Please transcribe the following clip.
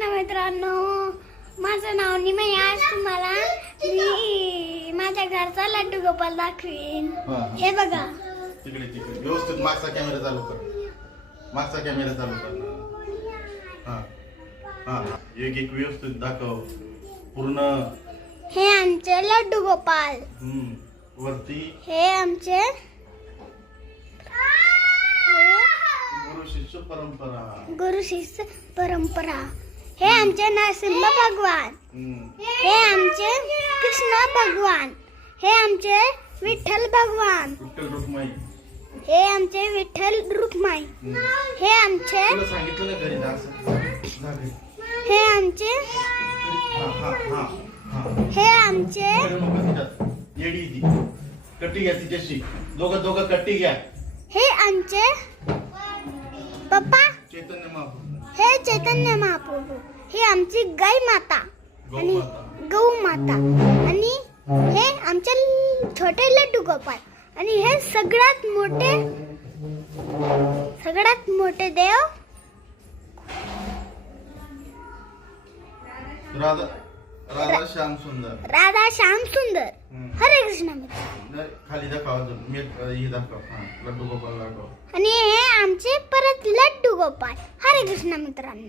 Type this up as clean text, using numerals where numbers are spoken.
कृष्ण मित्रांनो, माझं नाव निमय. आज तुम्हाला मी माझ्या घरचा लड्डू गोपाल दाखवीन. हे बघा, तिकडे तिकडे व्यवस्थित मागचा कॅमेरा चालू कर. मागचा कॅमेरा चालू कर. हा हा एक एक व्यवस्थित दाखव पूर्ण. हे आमचे लड्डू गोपाल. वरती हे आमचे गुरु शिष्य परंपरा. हे आमचे नरसिंह भगवान. हे आमचे कृष्ण भगवान. हे आमचे विठ्ठल भगवान. हे आमचे विठ्ठल रुक्माई. हे आमचे सांगितलं ना घरी हे आमचे हे आमचे येडी ती कट्टी घ्या तिच्याशी. दोघं कट्टी घ्या. हे आमचे पप्पा चैतन्य महाप्रभू. हे चैतन्य महाप्रभू. हे आमची गाय माता आणि गौ माता. आणि हे आमचे छोटे लड्डू गोपाल. आणि हे सगळ्यात मोठे देव राधा श्याम सुंदर. राधा श्याम सुंदर. हरे कृष्ण मित्र. खाली दाखव. मी हे दाखव. लड्डू गोपाल दाखव. आणि हे आमचे परत लड्डू गोपाल. हरे कृष्ण मित्रांनो.